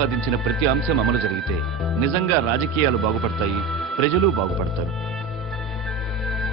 ప్రతిపాదించిన ప్రతి అంశం అమలు జరిగితే నిజంగా రాజకీయాలు బాగుపడతాయి, ప్రజలు బాగుపడతారు.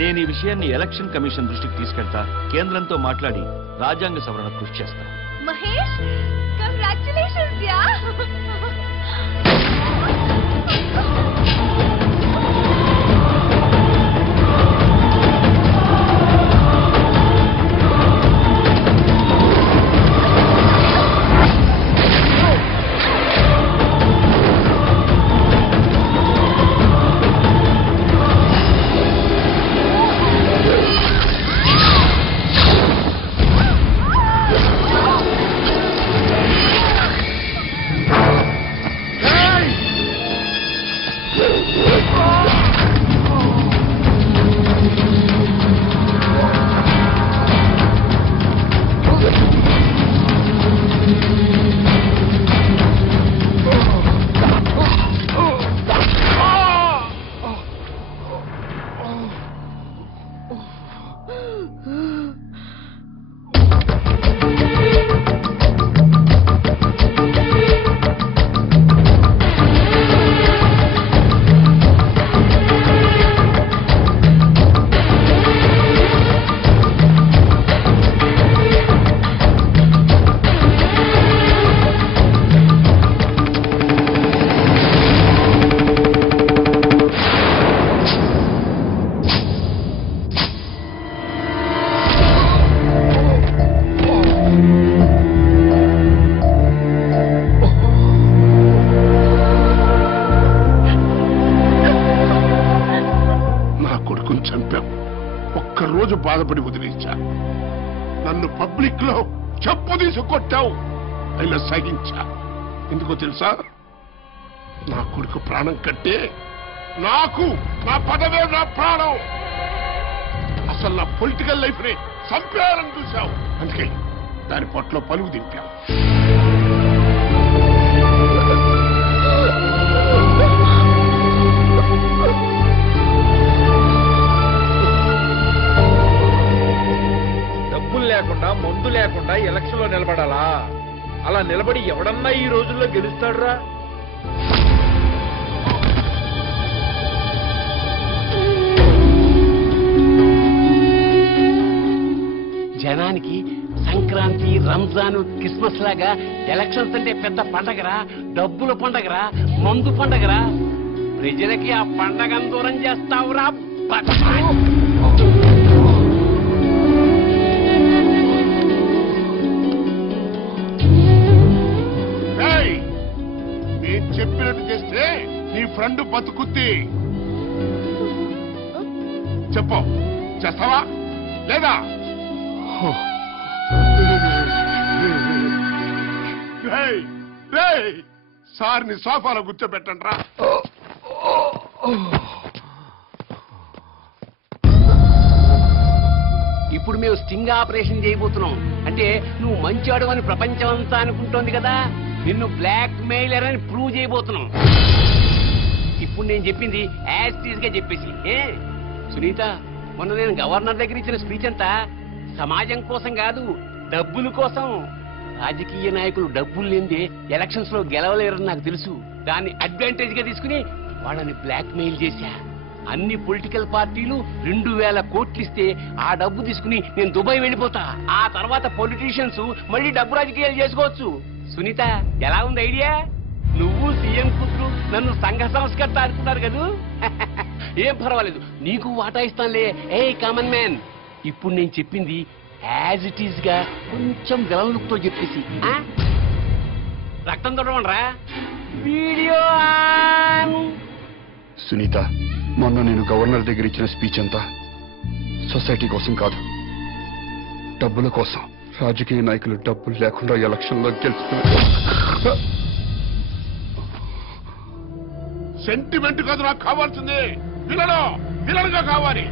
నేను ఈ విషయాన్ని ఎలక్షన్ కమిషన్ దృష్టికి తీసుకెళ్తా, కేంద్రంతో మాట్లాడి రాజ్యాంగ సవరణ కృషి చేస్తా. Mahesh, congratulations yeah. బాధపడి వదిలేశా. నన్ను పబ్లిక్ లో చెప్పు తీసి కొట్టావు, అయినా సహించా. ఎందుకో తెలుసా? నా కొడుకు ప్రాణం కట్టే నాకు నా పదవే నా ప్రాణం. అసలు నా పొలిటికల్ లైఫ్ ని చంపేయాలని చూశావు, అందుకే దాని పొట్లో పలుగు దింపావు. లేకుండా మందు లేకుండా ఎలక్షన్ లో నిలబడాలా? అలా నిలబడి ఎవడన్నా ఈ రోజుల్లో గెలుస్తాడురా? జనానికి సంక్రాంతి, రంజాన్, క్రిస్మస్ లాగా ఎలక్షన్స్ అంటే పెద్ద పండగరా, డబ్బుల పండగరా, మందు పండగరా. ప్రజలకి ఆ పండగను దూరం చేస్తావురా. చెప్పినట్టు చేస్తే నీ ఫ్రెండ్ బతుకుద్ది. చెప్పు, చేస్తావా లేదా? సార్ని సోఫాలో కూర్చోబెట్టండి రా. ఇప్పుడు మేము స్టింగ్ ఆపరేషన్ చేయబోతున్నాం. అంటే నువ్వు మంచాడు అని ప్రపంచం అంతా అనుకుంటోంది కదా, నిన్ను బ్లాక్ మెయిలర్ అని ప్రూవ్ చేయబోతున్నాం. ఇప్పుడు నేను చెప్పింది యాజ్ గా చెప్పేసి. సునీత, మొన్న నేను గవర్నర్ దగ్గర ఇచ్చిన స్పీచ్ అంతా సమాజం కోసం కాదు, డబ్బుల కోసం. రాజకీయ నాయకులు డబ్బులు లేనిదే ఎలక్షన్స్ లో గెలవలేరని నాకు తెలుసు. దాన్ని అడ్వాంటేజ్ గా తీసుకుని వాళ్ళని బ్లాక్ మెయిల్ చేశా. అన్ని పొలిటికల్ పార్టీలు 2000 కోట్లు ఇస్తే ఆ డబ్బు తీసుకుని నేను దుబాయ్ వెళ్ళిపోతా. ఆ తర్వాత పొలిటీషియన్స్ మళ్ళీ డబ్బు రాజకీయాలు చేసుకోవచ్చు. సునీత, ఎలా ఉంది ఐడియా? నువ్వు సీఎం కూతురు నన్ను సంఘ సంస్కర్త అనుకున్నారు కదూ. ఏం పర్వాలేదు, నీకు వాటా ఇస్తానులే. ఏ కామన్ మ్యాన్, ఇప్పుడు నేను చెప్పింది యాజ్ ఇట్ ఈజ్ గా కొంచెం విలన్ లుక్ తో చెప్పేసి. రక్తం తొడవండ్రా. వీడియో సునీత, మొన్న నేను గవర్నర్ దగ్గర ఇచ్చిన స్పీచ్ అంతా సొసైటీ కోసం కాదు, డబ్బుల కోసం. రాజకీయ నాయకులు డబ్బులు లేకుండా ఎలక్షన్ లో గెలుస్తున్నారు. సెంటిమెంట్ కాదు నాకు కావాల్సింది, విలన్గా కావాలి.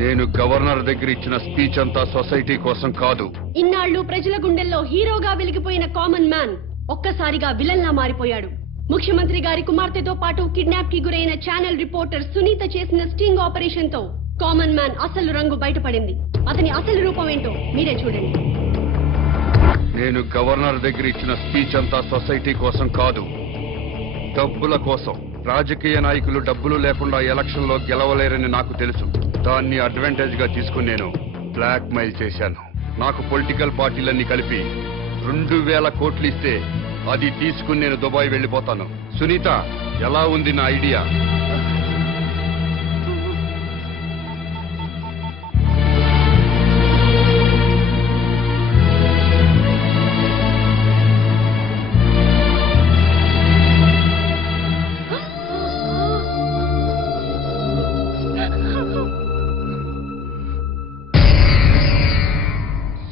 నేను గవర్నర్ దగ్గర ఇచ్చిన స్పీచ్ అంతా సొసైటీ కోసం కాదు. ఇన్నాళ్లు ప్రజల గుండెల్లో హీరోగా వెలిగిపోయిన కామన్ మ్యాన్ ఒక్కసారిగా విలన్ లా మారిపోయాడు. ముఖ్యమంత్రి గారి కుమార్తెతో పాటు కిడ్నాప్ కి గురైన ఛానల్ రిపోర్టర్ సునీత చేసిన స్టింగ్ ఆపరేషన్ తో కామన్ మ్యాన్ అసలు రంగు బయటపడింది. అతని అసలు రూపం ఏంటో మీరే చూడండి. నేను గవర్నర్ దగ్గర ఇచ్చిన స్పీచ్ అంతా సొసైటీ కోసం కాదు, డబ్బుల కోసం. రాజకీయ నాయకులు డబ్బులు లేకుండా ఎలక్షన్ లో గెలవలేరని నాకు తెలుసు. దాన్ని అడ్వాంటేజ్ గా తీసుకుని నేను బ్లాక్ మెయిల్ చేశాను. నాకు పొలిటికల్ పార్టీలన్నీ కలిపి 2000 కోట్లు ఇస్తే అది తీసుకుని నేను దుబాయ్ వెళ్ళిపోతాను. సునీత, ఎలా ఉంది నా ఐడియా?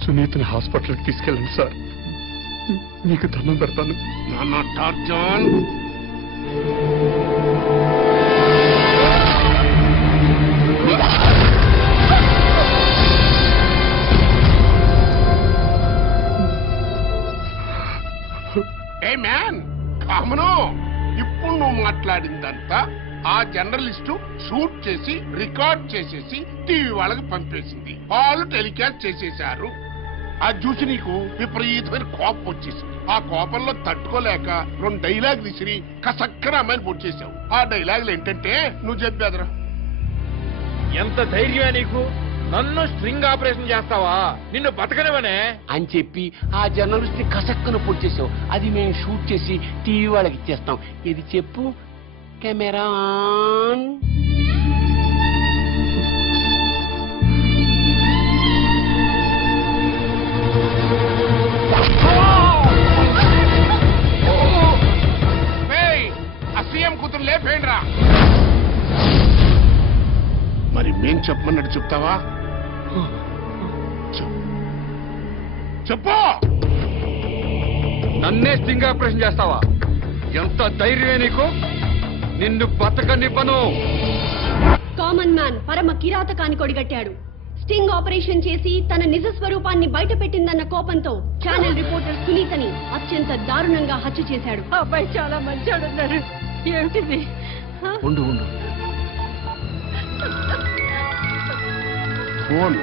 సునీతని హాస్పిటల్కి తీసుకెళ్ళండి సార్, మీకు దండం పెడతాను. నాన్న టార్జాన్, ఏ మ్యాన్ కామను, ఇప్పుడు నువ్వు మాట్లాడిందంతా ఆ జర్నలిస్టు షూట్ చేసి రికార్డ్ చేసేసి టీవీ వాళ్ళకి పంపేసింది. వాళ్ళు టెలికాస్ట్ చేసేశారు. అది చూసి నీకు విపరీతమైన కోపం వచ్చేసింది. ఆ కోపంలో తట్టుకోలేక 2 డైలాగ్ విసిరి కసక్కన అమ్మాయిని పొడిచేశావు. ఆ డైలాగులు ఏంటంటే, నువ్వు చెప్పేదరా. ఎంత ధైర్యమే నీకు? నన్ను స్ట్రింగ్ ఆపరేషన్ చేస్తావా? నిన్ను బతకనివనే అని చెప్పి ఆ జర్నలిస్ట్ ని కసక్కను పొడిచేసావు. అది మేము షూట్ చేసి టీవీ వాళ్ళకి ఇచ్చేస్తాం. ఇది చెప్పు. Camera on. సీఎం కూతురు లేపేయండిరా. మరి మేం చెప్పమన్నట్టు చెప్తావా? చెప్పు. నన్నే స్టింగ్ ఆపరేషన్ చేస్తావా? ఎంత ధైర్యమే నీకు? నిన్ను బతకనివ్వను. కామన్ మ్యాన్ పరమ కిరాతకాన్ని కొడిగట్టాడు. స్టింగ్ ఆపరేషన్ చేసి తన నిజ స్వరూపాన్ని బయట పెట్టిందన్న కోపంతో ఛానల్ రిపోర్టర్ సునీతని అత్యంత దారుణంగా హత్య చేశాడు. అబ్బాయి చాలా మంచాడున్నారు. ఏమిటిది? ఉండు ఉండు. ఫోన్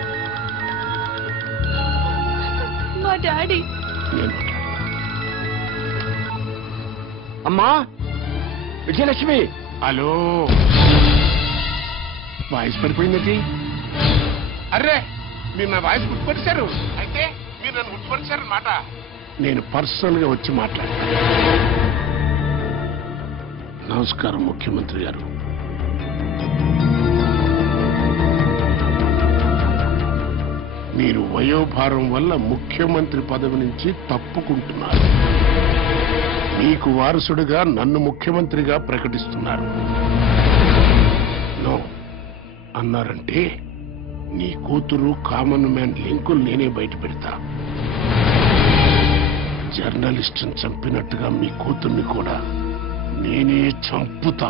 మా డాడీ. అమ్మా విజయలక్ష్మి. హలో, వాయిస్ పడిపోయిందండి. అర్రే, మీరు నా వాయిస్ గుర్తుపరిచారు. అయితే మీరు నన్ను గుర్తుపరిచారు అన్నమాట. నేను పర్సనల్ గా వచ్చి మాట్లాడాను. నమస్కారం ముఖ్యమంత్రి గారు. మీరు వయోభారం వల్ల ముఖ్యమంత్రి పదవి నుంచి తప్పుకుంటున్నారు. మీకు వారసుడిగా నన్ను ముఖ్యమంత్రిగా ప్రకటిస్తున్నారు. నో అన్నారంటే నీ కూతురు కామన్ మ్యాన్ లింకులు నేనే బయట పెడతా. జర్నలిస్టుని చంపినట్టుగా మీ కూతుర్ని కూడా నేనే చంపుతా.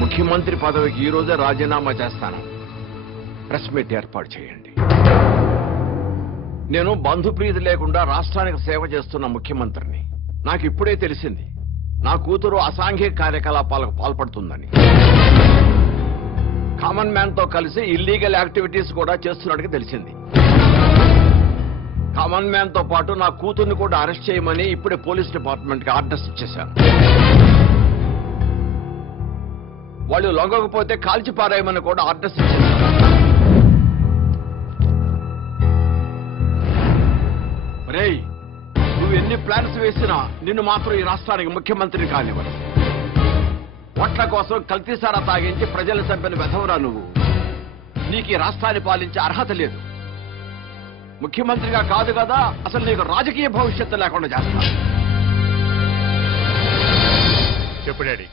ముఖ్యమంత్రి పదవికి ఈ రోజే రాజీనామా చేస్తాను. ప్రెస్ మీట్ ఏర్పాటు చేయండి. నేను బంధుప్రీతి లేకుండా రాష్ట్రానికి సేవ చేస్తున్న ముఖ్యమంత్రిని. నాకు ఇప్పుడే తెలిసింది నా కూతురు అసాంఘిక కార్యకలాపాలకు పాల్పడుతుందని. కామన్ మ్యాన్ తో కలిసి ఇల్లీగల్ యాక్టివిటీస్ కూడా చేస్తున్నట్టుగా తెలిసింది. కామన్ మ్యాన్ తో పాటు నా కూతుర్ని కూడా అరెస్ట్ చేయమని ఇప్పుడే పోలీస్ డిపార్ట్మెంట్ కి ఆర్డర్స్ ఇచ్చేశాను. వాళ్ళు లొంగకపోతే కాల్చి పారేయమని కూడా ఆర్డర్స్ ఇచ్చేశాను. రేయ్, నువ్వు ఎన్ని ప్లాన్స్ వేసినా నిన్ను మాత్రం ఈ రాష్ట్రానికి ముఖ్యమంత్రిని కానివ్వరు. ఓట్ల కోసం కల్తీసారా తాగించి ప్రజల సభ్యుని వెధవరా నువ్వు. నీకు ఈ రాష్ట్రాన్ని పాలించే అర్హత లేదు. ముఖ్యమంత్రిగా కాదు కదా, అసలు నీకు రాజకీయ భవిష్యత్తు లేకుండా చేస్తా. చెప్పు డాడీ.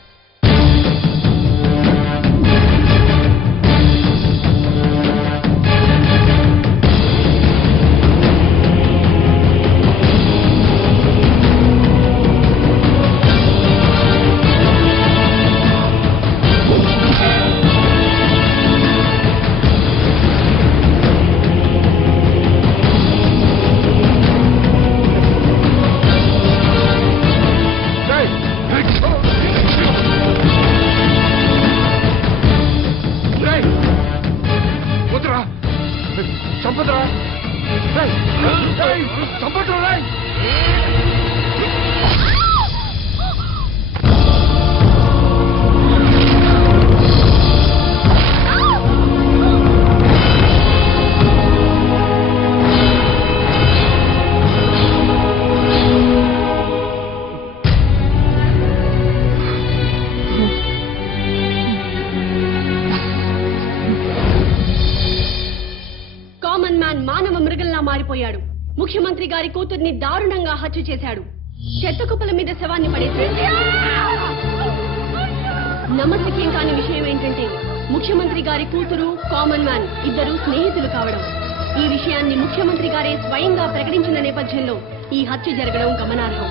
గారి కూతుర్ని దారుణంగా హత్య చేశాడు. చెత్త కుప్పల మీద శవాన్ని పడేశాడు. నమ్మశక్యం కాని విషయం ఏంటంటే ముఖ్యమంత్రి గారి కూతురు కామన్ మ్యాన్ ఇద్దరు స్నేహితులు కావడం. ఈ విషయాన్ని ముఖ్యమంత్రి గారే స్వయంగా ప్రకటించిన నేపథ్యంలో ఈ హత్య జరగడం గమనార్హం.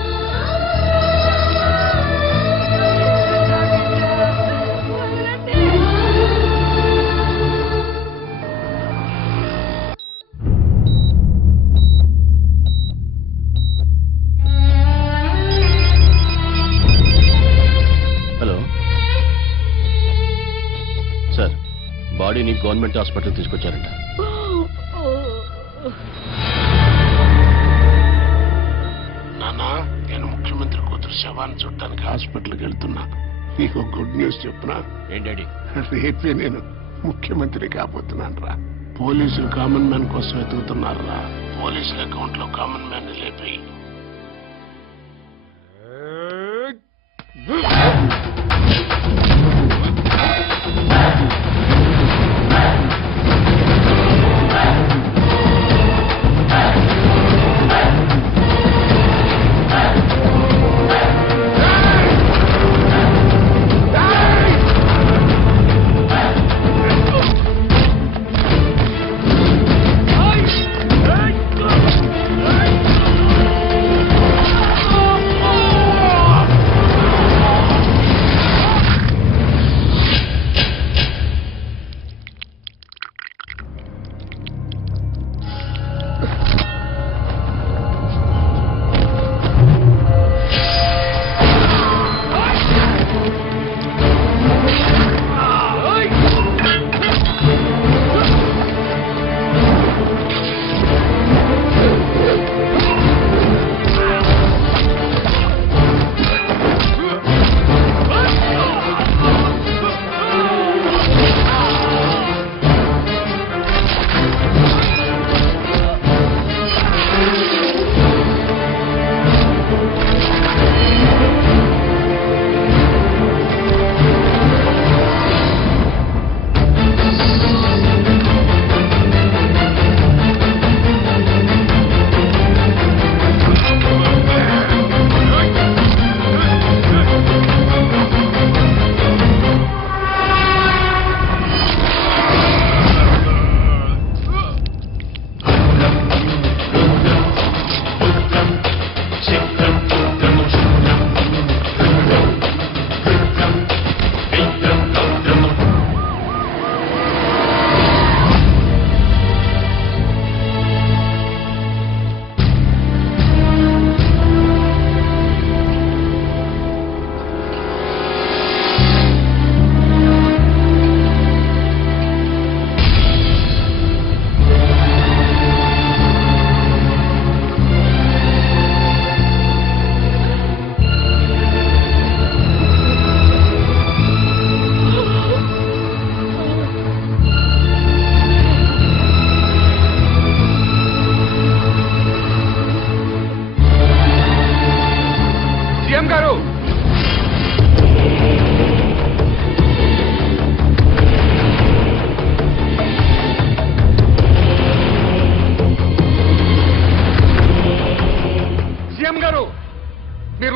హలో సార్, బాడీని గవర్నమెంట్ హాస్పిటల్ తీసుకొచ్చారంట. నానా, నేను ముఖ్యమంత్రి కూతురు శవాన్ని చూడటానికి హాస్పిటల్కి వెళ్తున్నా. నీకు గుడ్ న్యూస్ చెప్పునా? ఏంటండి? రేపే నేను ముఖ్యమంత్రి కాబోతున్నాను రా. పోలీసులు కామన్ మ్యాన్ కోసం వెతుకుతున్నారు రా. పోలీసుల అకౌంట్ లో కామన్ మ్యాన్ లేపి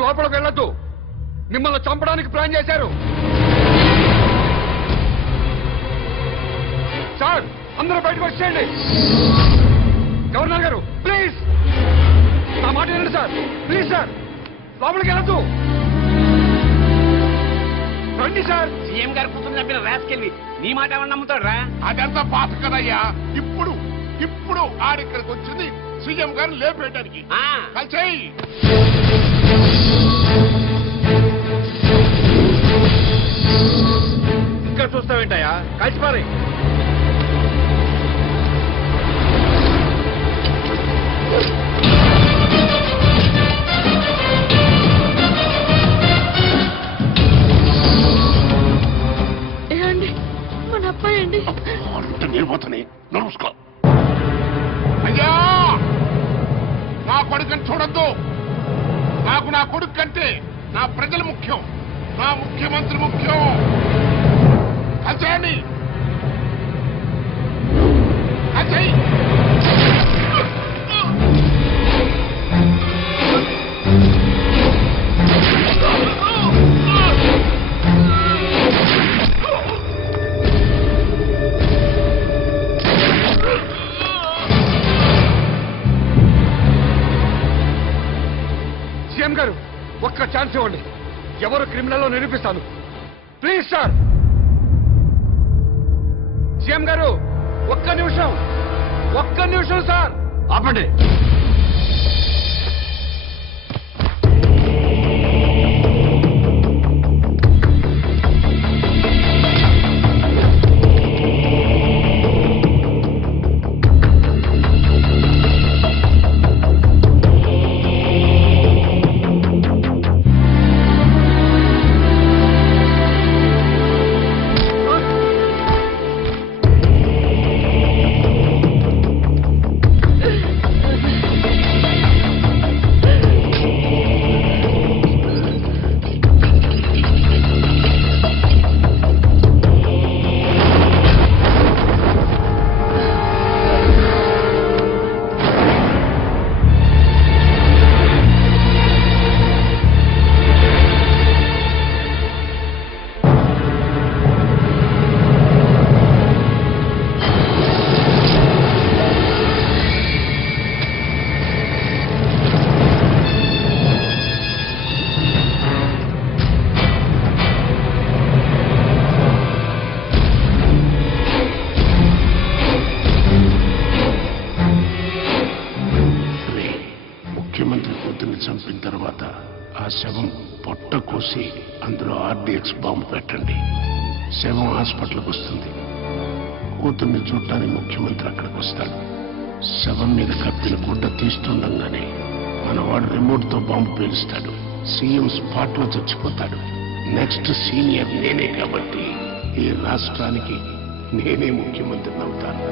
లోపలికి వెళ్ళొద్దు. మిమ్మల్ని చంపడానికి ప్లాన్ చేశారు. సార్, అందరూ బయటకు వచ్చేయండి. గవర్నర్ గారు ప్లీజ్ నా మాట వినండి సార్. ప్లీజ్ సార్, లోపలికి వెళ్ళొద్దు. రండి సార్. సీఎం గారు కూతురు చంపిన రాసుకెళ్ళి నీ మాట ఏమన్నా నమ్ముతాడు రా? అదంతా పాత కదయ్యా. ఇప్పుడు ఆడిక్కడికి వచ్చింది సీఎం గారిని లేపేయడానికి. కలిసేయి. ఇంకా చూస్తావేంటయ్యా, కలిసిపారి. మన అబ్బాయి అండి. నిలబోతున్నాయి. నమస్కో. అయ్యా, నా కొడుకుని చూడొద్దు. నాకు నా కొడుకు కంటే నా ప్రజలు ముఖ్యం, నా ముఖ్యమంత్రి ముఖ్యం. అజయ్ అజయ్ సీఎం గారు ఒక్క ఛాన్స్ ఇవ్వండి. ఎవరు క్రిమినల్లో నిరూపిస్తాను. Please sir. సీఎం గారు ఒక్క నిమిషం సార్. ఆపండి. చంపిన తర్వాత ఆ శవం పొట్ట కోసి అందులో ఆర్డిఎక్స్ బాంబు పెట్టండి. శవం హాస్పిటల్కి వస్తుంది. కూతుర్ని చూడటానికి ముఖ్యమంత్రి అక్కడికి వస్తాడు. శవం మీద కప్పిన గుడ్డ తీస్తుండగానే మనవాడు రిమోట్తో బాంబు పేలుస్తాడు. సీఎం స్పాట్ లో చచ్చిపోతాడు. నెక్స్ట్ సీనియర్ నేనే కాబట్టి ఈ రాష్ట్రానికి నేనే ముఖ్యమంత్రిని అవుతాను.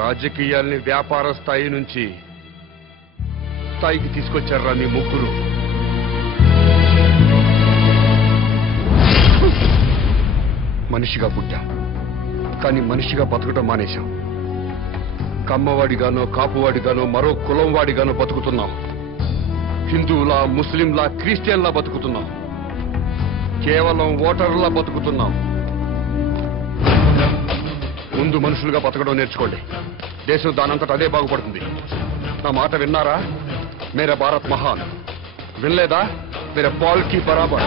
రాజకీయాల్ని వ్యాపార స్థాయి నుంచి స్థాయికి తీసుకొచ్చారా మీ ముగ్గురు? మనిషిగా పుట్టాం, కానీ మనిషిగా బతకటం మానేశాం. కమ్మవాడిగానో కాపువాడిగానో మరో కులం వాడిగానో బతుకుతున్నాం. హిందువులా, ముస్లింలా, క్రిస్టియన్లా బతుకుతున్నాం. కేవలం ఓటర్లా బతుకుతున్నాం. ముందు మనుషులుగా బతకడం నేర్చుకోండి. దేశం దానంతట అదే బాగుపడుతుంది. నా మాట విన్నారా? మేరా భారత్ మహాన్. వినలేదా? మేరా బాల్ కి బరాబర్.